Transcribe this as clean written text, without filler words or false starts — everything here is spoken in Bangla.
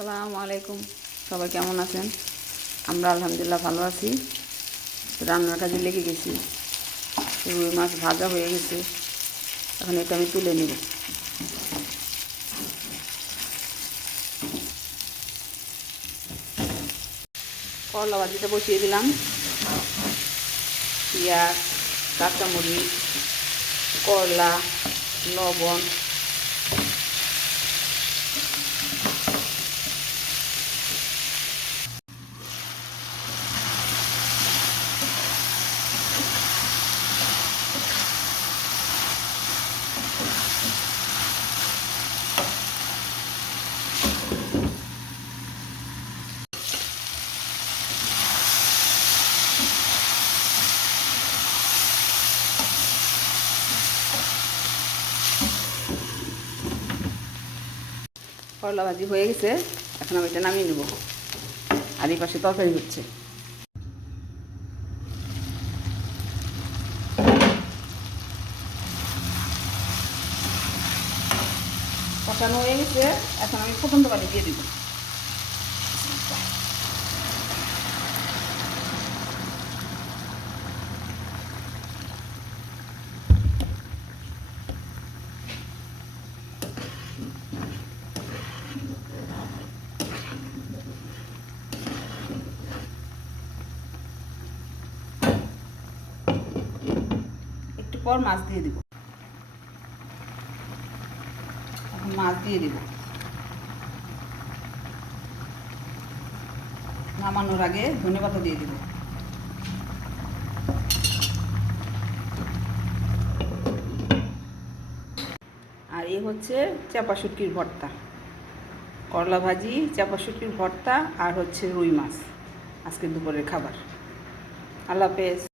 আসসালামু আলাইকুম। সবাই কেমন আছেন? আমরা আলহামদুলিল্লাহ ভালো আছি। রান্নার কাজে লেগে গেছি। রুই মাছ ভাজা হয়ে গেছে, এখন এটা আমি তুলে নেব। করলা ভাজিটা বসিয়ে দিলাম। পেঁয়াজ, কাঁচামরিচ, করলা, লবণ, করলা ভাজি হয়ে গেছে, এখন আমি এটা নামিয়ে নেব। আর এই পাশে তরকারি হচ্ছে। কষানো হয়ে গেছে, এখন আমি ফুটন্ত পানি দিয়ে দিব। একটু পর মাছ দিয়ে দিব। এখন মাছ দিয়ে দিব। নামানোর আগে ধনেপাতা দিয়ে দিব। আর এই হচ্ছে চাপা শুটকির ভর্তা, করলা ভাজি, চাপা শুটকির ভর্তা, আর হচ্ছে রুই মাছ আজকে দুপুরের খাবার। আল্লাহ হাফেজ।